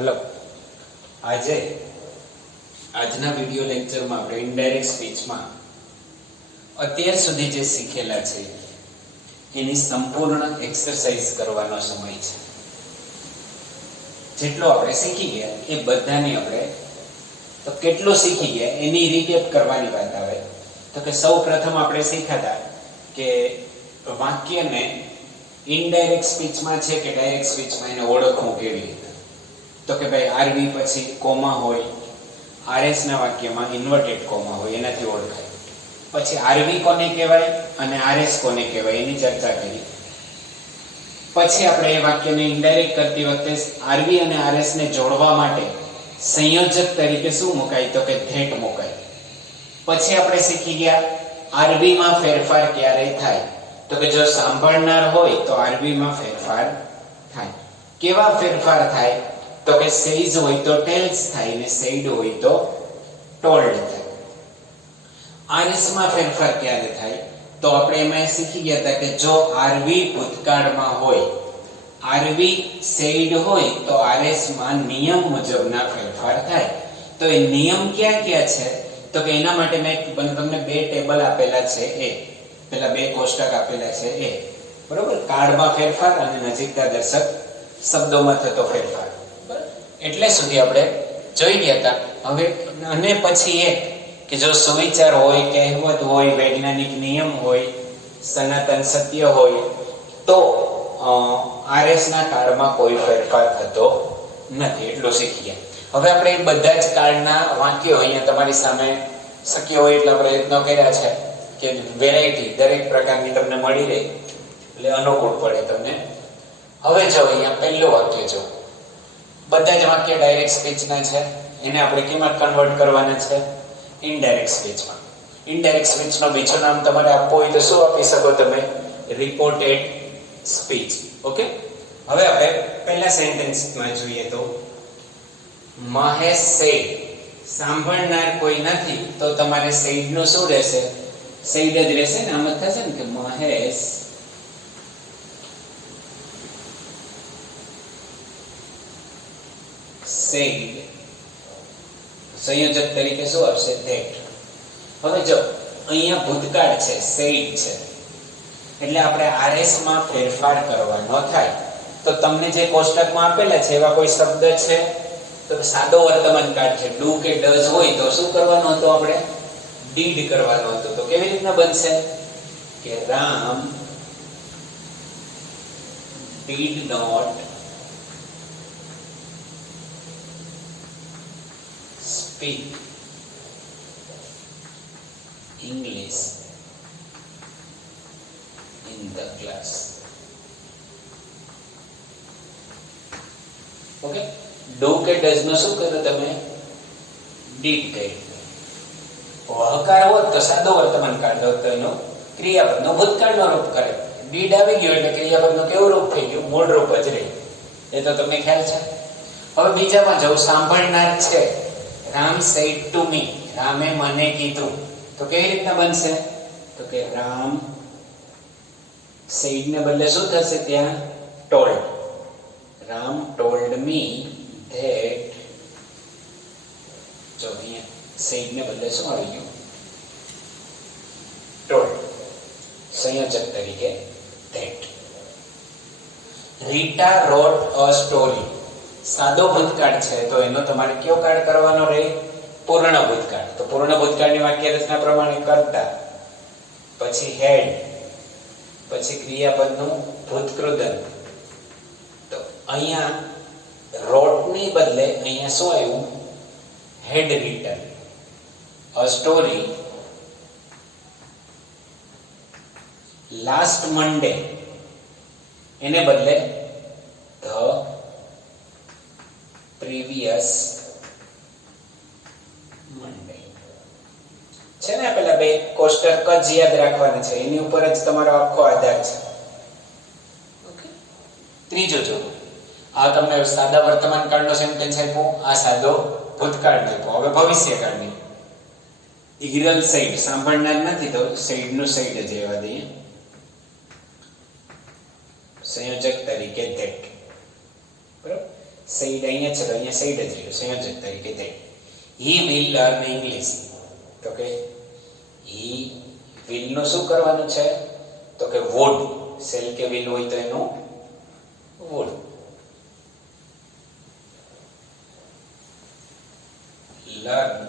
Hello, આજના video લેક્ચરમાં આપણે ઇનડાયરેક્ટ સ્પીચમાં અત્યાર સુધી જે શીખેલા છે એની સંપૂર્ણ એક્સરસાઇઝ કરવાનો સમય છે. જેટલો આપણે શીખી ગયા એ બધાની આપણે તો કેટલું શીખી ગયા એની રીકેપ કરવાની વાત આવે તો કે સૌ પ્રથમ આપણે શીખ્યા કે વાક્યને ઇનડાયરેક્ટ સ્પીચમાં છે કે ડાયરેક્ટ સ્પીચમાં એને ઓળખવું કેવી રીતે. તો કે ભાઈ આરવી પછી કોમા હોય, આરએસ ના વાક્યમાં ઇન્વર્ટેડ કોમા હોય એનાથી ઓળખાય. પછી આરવી કોને કહેવાય અને આરએસ કોને કહેવાય એની ચર્ચા કરી. પછી આપણે એ વાક્યને ઇનડાયરેક્ટ કરતી વખતે આરવી અને આરએસ ને જોડવા માટે સંયોજક તરીકે શું મુકાય તો કે ધેટ મુકાય. પછી આપણે શીખી ગયા આરવી માં ફેરફાર ક્યારે થાય તો કે જો સાંભળનાર હોય તો આરવી માં ફેરફાર થાય. કેવા ફેરફાર થાય તો કે સેઝ હોય તો ટેલ્સ થાય ને સેડ હોય તો ટોલ્ડ થાય. આરએસ માં ફેરફાર ક્યારે થાય તો આપણે એમાં શીખી ગયા હતા કે જો આરવી ભૂતકાળમાં હોય, આરવી સેડ હોય તો આરએસ માં નિયમ મુજબના ફેરફાર થાય. તો એ નિયમ ક્યાં ક્યાં છે તો કે એના માટે મેં તમને બે ટેબલ આપેલા છે. એ પેલા બે કોષ્ટક આપેલા છે એ બરોબર, કાળમાં ફેરફાર અને નજીકતા દર્શક શબ્દોમાં થતો ફેરફાર. એટલે સુધી આપણે જોઈ ગયા હતા. હવે અને પછી એ કે જો સુવિચાર હોય, કહેવત હોય, વૈજ્ઞાનિક નિયમ હોય, સનાતન સત્ય હોય તો આરએસ ના કાળમાં કોઈ ફેરફાર થતો નથી. એટલું શીખી ગયા. હવે આપણે બધા જ કાળના વાક્યો અહીંયા તમારી સામે શક્ય હોય એટલા પ્રયત્નો કર્યા છે કે વેરાયટી દરેક પ્રકારની તમને મળી રહે એટલે અનુકૂળ પડે તમને. હવે જો અહીંયા પહેલું વાક્ય જો, બધા જ વાક્ય ડાયરેક્ટ સ્પીચના છે, એને આપણે કેમાં કન્વર્ટ કરવાના છે? ઇનડાયરેક્ટ સ્પીચમાં. ઇનડાયરેક્ટ સ્પીચનો બીજું નામ તમારે આપવું હોય તો શું આપી શકો તમે? Reported speech. ઓકે, હવે આપણે પહેલા સેન્ટેન્સમાં જોઈએ તો મહેશ સેડ, સાંભળનાર કોઈ નથી તો તમારે સેડ નું શું રહેશે? સેડ જ રહેશે ને. આમ જ થશે ને કે મહેશ સેડ, સંયોજક તરીકે શું આવશે? ધેટ. હવે જો અહીંયા ભૂતકાળ છે, સેડ છે, એટલે આપણે આરએસ માં ફેરફાર કરવાનો થાય. તો તમને જે કોષ્ટકમાં આપેલા છે એવા કોઈ શબ્દ છે તો સાદો વર્તમાન કાળ છે, ડુ કે ડઝ હોય તો શું કરવાનું હતું? આપણે ડીડ કરવાનું હતું. તો કેવી રીતના બનશે કે Ram did not speak English in the class. Okay, do કે ડઝ નો શું કર્યું તમે? ડીડ કર્યું. હકાર હોત તો સાદો વર્તમાન કાળ હતો, એનો ક્રિયાપદનો ભૂતકાળનો રૂપ કરે. ડીડ આવી ગયો એટલે ક્રિયાપદનું કેવું રૂપ થઈ ગયું? મૂળ રૂપ જ રહી. એ તો તમને ખ્યાલ છે. હવે બીજામાં જાઉં, સાંભળનાર છે, રામ સેડ ટુ મી, રામે મને કીધું. તો કેવી રીતના બનશે? તો કે રામ સેડ ને બદલે શું થશે ત્યાં? Told. Ram told me that. જો અહીંયા સેડ ને બદલે શું આવી ગયું? ટોલ્ડ. સંયોજક તરીકે that. Rita wrote a story, સાદો ભૂતકાળ છે તો એનો તમારે કયો કાળ કરવાનો રહે? પૂર્ણ ભૂતકાળ. તો પૂર્ણ ભૂતકાળની વાક્ય રચના પ્રમાણે કરતા, પછી હેડ, પછી ક્રિયાપદનું ભૂતકૃદન. તો અહીંયા રોટની બદલે અહીંયા શું આવ્યું? હેડ રીટન અ સ્ટોરી લાસ્ટ મંડે, એને બદલે ધ previous Monday. છે ને પેલા બે કોષ્ટક જ યાદ રાખવાના છે, એની ઉપર જ તમારો આખો આધાર છે. ઓકે, ત્રીજો જો, આ તમને સાદા વર્તમાન કાળનો સેન્ટેન્સ આપ્યો, આ સાદો ભૂતકાળનો આપ્યો. હવે ભવિષ્યકાળની. હિરલ સેડ, સાંભળનાર નથી તો સેડ નું સેડ જ રહેવા દઈએ. સંયોજક તરીકે ધેટ. બરાબર. સેડ અહીંયા છે તો અહીંયા સેડ જ રહ્યું સંયોજક તરીકે તે હી વિલ લર્ન ઇંગ્લિશ તો કે હી વિલ નું શું કરવાનું છે તો કે વુડ સેલ કે વિલ હોય તો એનું would learn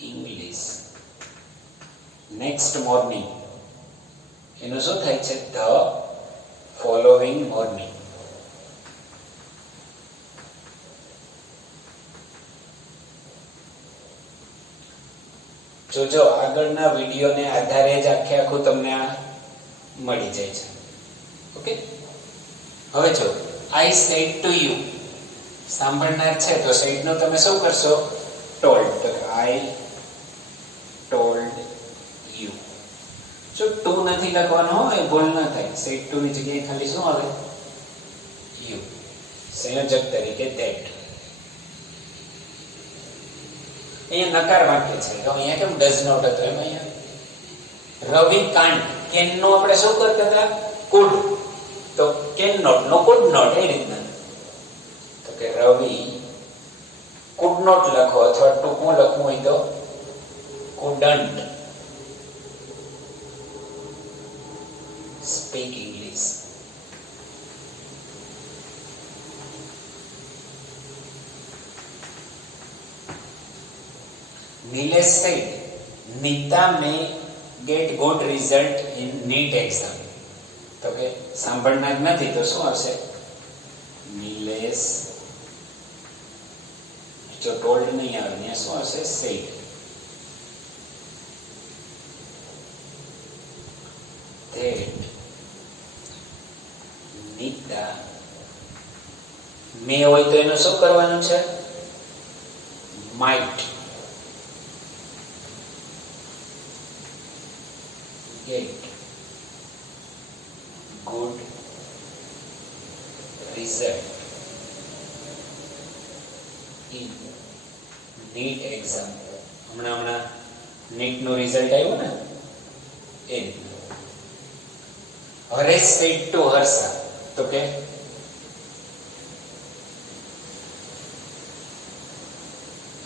English next morning એનું શું થાય છે ધ ફોલોવિંગ મોર્નિંગ જોજો આગળના વિડીયોને આધારે જ આખું તમને આ મળી જાય છે ઓકે હવે જો આઈ સેડ ટુ યુ સાંભળનાર છે તો સેડ નો તમે શું કરશો ટોલ્ડ તો આઈ ટોલ્ડ યુ જો ટુ નથી લખવાનો હોય ભૂલ ન થાય સેડ ટુ ની જગ્યાએ ખાલી શું આવે યુ સંયોજક તરીકે ધેટ અહીંયા નકાર વાક્ય છે તો અહીંયા કેમ ડઝ નોટ હતો એમ અહીંયા રવિ કાન્ટ કેન નો આપણે શું કરતા હતા કુડ તો can not no could not એ રીતના તો કે રવિ કુડ નોટ લખો અથવા ટૂંકું લખવું હોય તો couldn't speak English Nilesh said, Nita may get good result in NEET exam. તો કે સાંભળનાર નથી તો શું આવશે નિલેશ જો ટોલ્ડ નહીં આવે ત્યાં શું આવશે said. That Nita may હોય તો એનું શું કરવાનું છે might get good result in NEET exam. હમણાં NEET નું રિઝલ્ટ આવ્યું ને એ હરેશ said to હર્ષા તો કે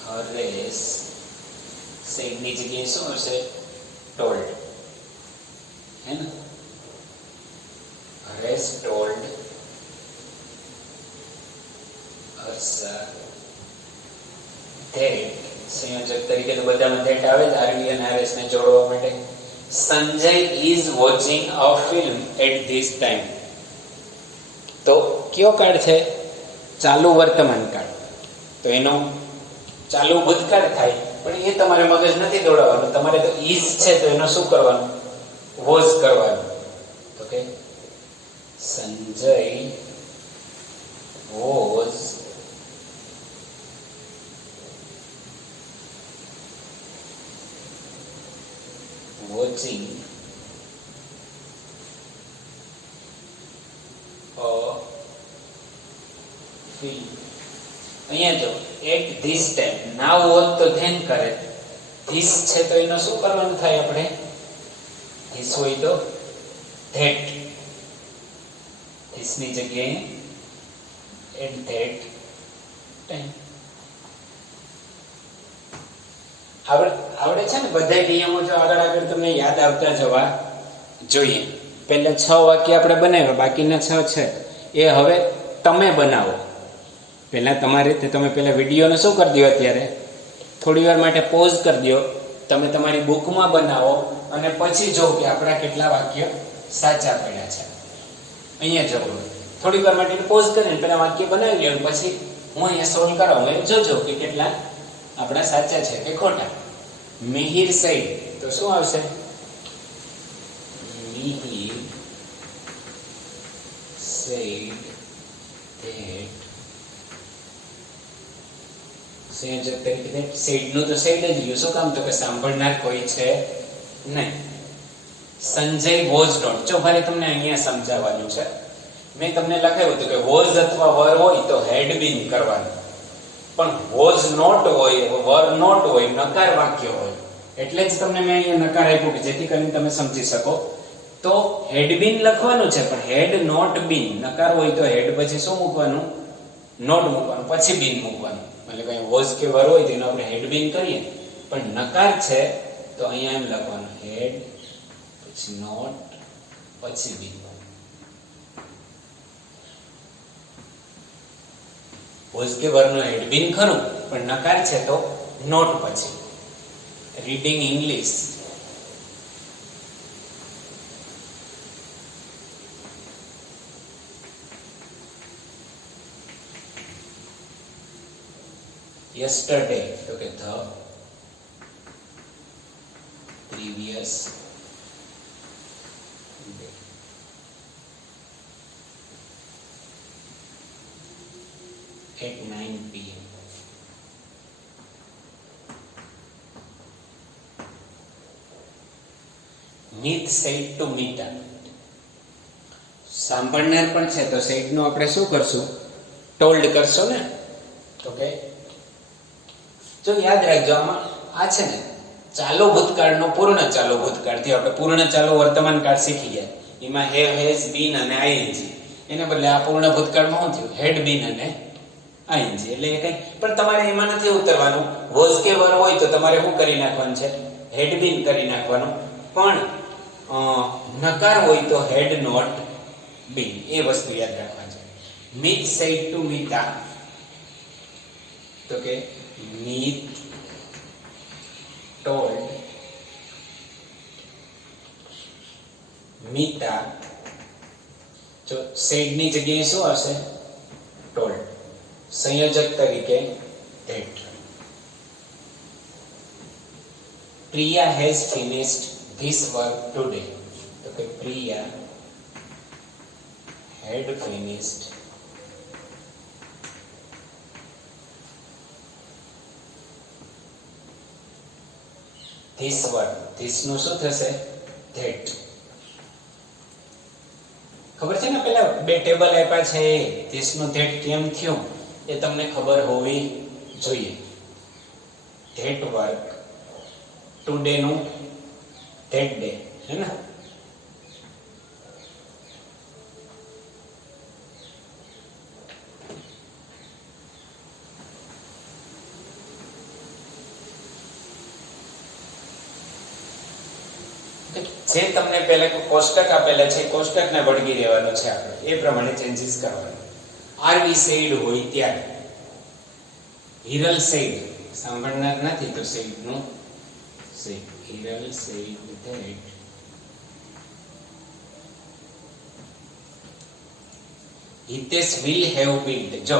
હરેશ said ની જગ્યાએ શું હશે told है ना Harish told Harsha that સંયોજક તરીકે તો બધામાં that આવે જ આરવી અને હરેશ ને જોડવા માટે Sanjay is watching a film at this time તો કયો કાળ છે ચાલુ વર્તમાન કાળ તો એનો ચાલુ ભૂતકાળ થાય પણ એ તમારે મગજ નથી દોડાવવાનું તમારે તો is છે તો એનો શું કરવાનું was કરવાનું તો કે Sanjay was watching a film અહીંયા જો at this time now હોત તો then કરે this છે તો એનો શું કરવાનું થાય આપણે this હોય તો that this ની જગ્યાએ at that time આવડે છે ને બધા નિયમો જો આગળ તમને યાદ આવતા જવા જોઈએ પહેલા 6 વાક્ય આપણે બનાવ્યા બાકીના 6 છે એ હવે તમે બનાવો પહેલા તમારી રીતે તમે પહેલા વિડીયોને શું કરી દો અત્યારે થોડી વાર માટે પોઝ કરી દો તમે તમારી બુકમાં બનાવો અને પછી જો કે આપણા કેટલા વાક્ય સાચા પડ્યા છે અહીંયા જવું થોડી વાર માટે પોઝ કરીને પહેલા વાક્ય બનાવી લો પછી હું અહીંયા સોલ્વ કરાવું એ જોજો કે કેટલા આપણા સાચા છે કે ખોટા મિહિર said તો શું આવશે મિહિર said that સંયોજક તરીકે said નું તો said જ રહ્યું શું કામ તો કે સાંભળનાર કોઈ છે નહીં સંજય was not જો મારે તમને અહીંયા સમજાવવાનું છે મેં તમને લખાવ્યું હતું કે was અથવા were હોય તો had been કરવાનું પણ was not હોય were not હોય નકાર વાક્ય હોય એટલે જ તમને મેં અહીંયા નકાર આપ્યું કે જેથી કરીને તમે સમજી શકો તો હેડ બીન લખવાનું છે, પણ હેડ નોટ બીન, નકાર હોય તો હેડ પછી શું મૂકવાનું? નોટ મૂકવાનું, પછી બીન મૂકવાનું. એટલે કઈ વોઝ કે વર હોય તો આપણે હેડ બીન કરીએ, પણ નકાર છે તો અહીંયા એમ લખવાનું હેડ પછી નોટ પછી બીન. વોઝ કે વર નો હેડ બીન ખરું, પણ નકાર છે તો નોટ પછી. Reading English. yesterday તો કે the previous day. at 9 p.m. Meet said to Mita. સાંભળનાર પણ છે તો said નું આપણે શું કરશું? told કરશો ને. ઓકે, જો યાદ રાખજો આમાં આ છે ને ચાલુ ભૂતકાળનો પૂર્ણ ચાલુ ભૂતકાળથી આપણે પૂર્ણ ચાલુ વર્તમાન કાળ શીખી ગયા. એમાં હેવ, હેઝ, બીન અને આઈએનજી. એને બદલે આ પૂર્ણ ભૂતકાળમાં શું થયું? હેડ બીન અને આઈએનજી. એટલે એ કઈ પણ તમારે એમાં નથી ઉતરવાનું. વોઝ કે વર હોય તો તમારે શું કરી નાખવાનું છે? હેડ બીન કરી નાખવાનું. પણ નકાર હોય તો હેડ નોટ બીન. એ વસ્તુ યાદ રાખવાની છે. મીત સેડ ટુ મીતા તો કે Meet told Mita. જો said ની જગ્યાએ શું આવશે? told. સંયોજક તરીકે that. Priya has finished this work today. તો કે Priya had finished this work. this નું શું થશે? that. ખબર છે ને પેલા બે ટેબલ આપ્યા છે, this નું that કેમ થયું એ તમને ખબર હોવી જોઈએ. that work, today નું that day, હે ને? જે તમને પહેલા કોષ્ટક આપેલા છે કોષ્ટકને વળગી રહેવાનું છે, આપણે એ પ્રમાણે ચેન્જીસ કરવાનું. આર વી સેડ હોય ત્યારે હિરલ સેડ, સાંભળનાર નથી તો સેડ નું said. Hiral said that Hitesh will have build. જો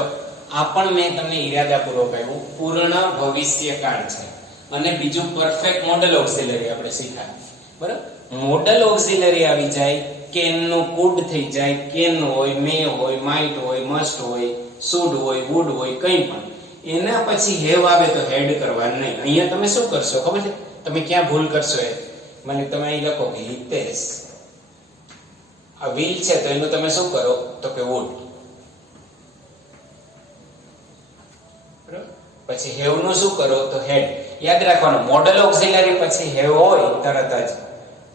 આ પણ મેં તમને ઈરાદાપૂર્વક આપ્યું, પૂર્ણ ભવિષ્યકાળ છે. અને બીજું પરફેક્ટ મોડલ ઓક્સિલરી આપણે શીખ્યા, બરાબર? મોડલ ઓક્સિલરી આવી જાય, કેન નું કુડ થઈ જાય, કેન હોય, મે હોય, માઇટ હોય, મસ્ટ હોય, શુડ હોય, વુડ હોય, કંઈ પણ. એના પછી હેવ આવે તો હેડ કરવાનું નહીં. અહીંયા તમે શું કરશો ખબર છે? તમે ક્યાં ભૂલ કરશો? એ મને તમે અહીં લખો કે હિતેશ, આ વિલ છે તો એનું તમે શું કરો? તો કે વુડ. પછી હેવ નું શું કરો? તો હેડ. યાદ રાખવાનું, મોડલ ઓક્સિલરી પછી હેવ હોય તરત જ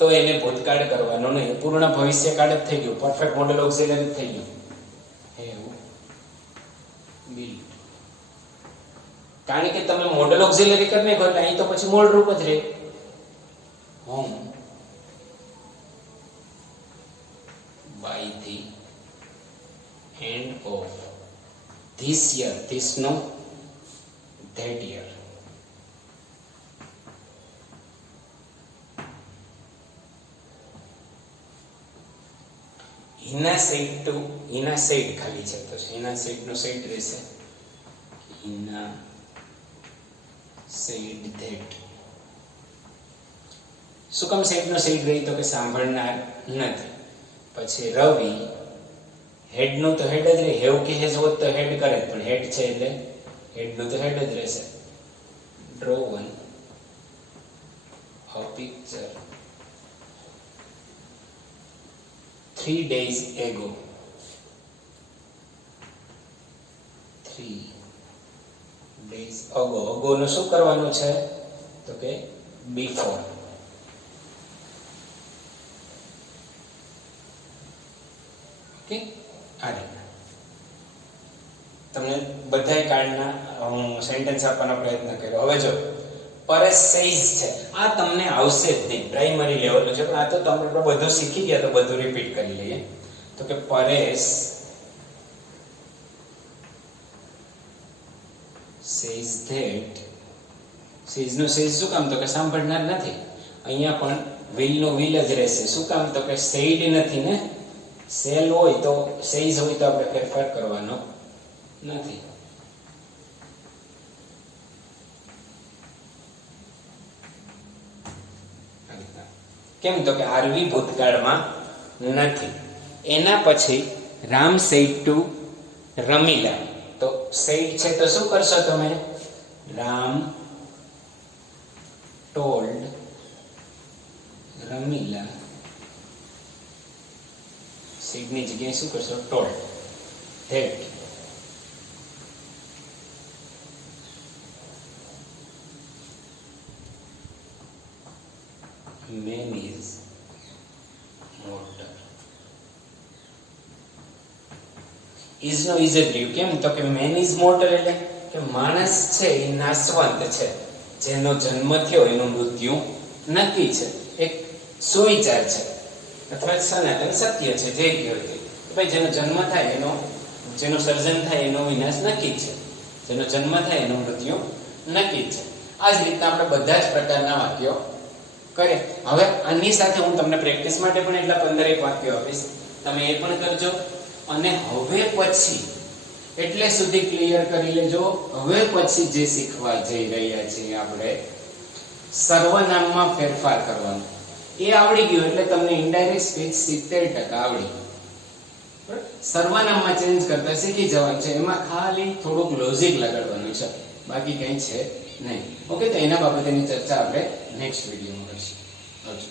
તો એને ભૂતકાળ કરવાનો નહીં, પૂર્ણ ભવિષ્યકાળ જ થઈ ગયું, પરફેક્ટ મોડલ ઓક્સિલરી થઈ ગયું. Have build. કારણ કે તમે મોડલ ઓક્સિલરી કરી નાખો એટલે અહીં તો પછી મૂળ રૂપ જ રહે. Home by the end of this year, this નો that year. Hina said to, Hina said ખાલી છે તો Hina said નો said રહેશે. Hina said that. શું કામ said નો said રહી? તો કે સાંભળનાર નથી. પછી રવિ, હેડ નું તો હેડ જ રહે. હેવ કે હેઝ હોત તો હેડ કરે, પણ હેડ છે એટલે હેડ નું તો હેડ જ રહેશે. Drawn a picture 3 days ago. 3 days ago. ago નું શું કરવાનું છે? તો કે before. ઓકે, આ રીતના તમને બધાય કાર્ડના હું સેન્ટેન્સ આપવાનો પ્રયત્ન કર્યો. હવે જો પરેશ સેઇઝ છે, આ તમને આવશે જ નહીં, પ્રાઇમરી લેવલનું છે, પણ આ તો તમે બધું શીખી ગયા તો બધું રિપીટ કરી લઈએ. તો કે પરેશ સેઇઝ ધેટ, સેઇઝ નો સેઇઝ શું કામ? તો કે સાંભળનાર નથી. અહીંયા પણ વિલ નો વિલ જ રહેશે. શું કામ? તો કે સેઇડ નથી ને, સેલ હોય તો સેઇઝ હોય તો આપણે ફેરફાર કરવાનો નથી. કેમ? તો કે આરવી ભૂતકાળમાં નથી. એના પછી રામ સેડ ટુ રમીલા, તો સેડ છે તો શું કરશો તમે? રામ ટોલ્ડ રમીલા, સેડ ની જગ્યાએ શું કરશો? Told that man is mortal. is નો is જ રહ્યું. કેમ? તો કે man is mortal એટલે કે માણસ છે એ નાશવંત છે, જેનો જન્મ થયો એનું મૃત્યુ નક્કી છે, એક સુવિચાર છે અથવા સનાતન સત્ય છે. જે કહ્યું તે ભાઈ જેનો જન્મ થાય એનો, જેનો સર્જન થાય એનો વિનાશ નક્કી છે, જેનો જન્મ થાય એનું મૃત્યુ નક્કી છે. આ જ રીતના આપણે બધા જ પ્રકારના વાક્યો કરે. હવે આની સાથે હું તમને પ્રેક્ટિસ માટે પણ એટલા 15 વાક્યો આપીશ, તમે એ પણ કરજો. અને હવે પછી એટલે સુધી ક્લિયર કરી લેજો. હવે પછી જે શીખવા જઈ રહ્યા છીએ આપણે સર્વનામમાં ફેરફાર કરવાનો, એ આવડી ગયું એટલે તમને ઇનડાયરેક્ટ સ્પીચ 70% આવડી. સર્વનામમાં ચેન્જ કરતા શીખી જવાનું છે. એમાં ખાલી થોડુંક લોજિક લગાડવાનું છે, બાકી કંઈ છે નહીં. ઓકે, તો એના બાબતેની ચર્ચા આપણે નેક્સ્ટ વિડીયોમાં કરીશું. આવજો.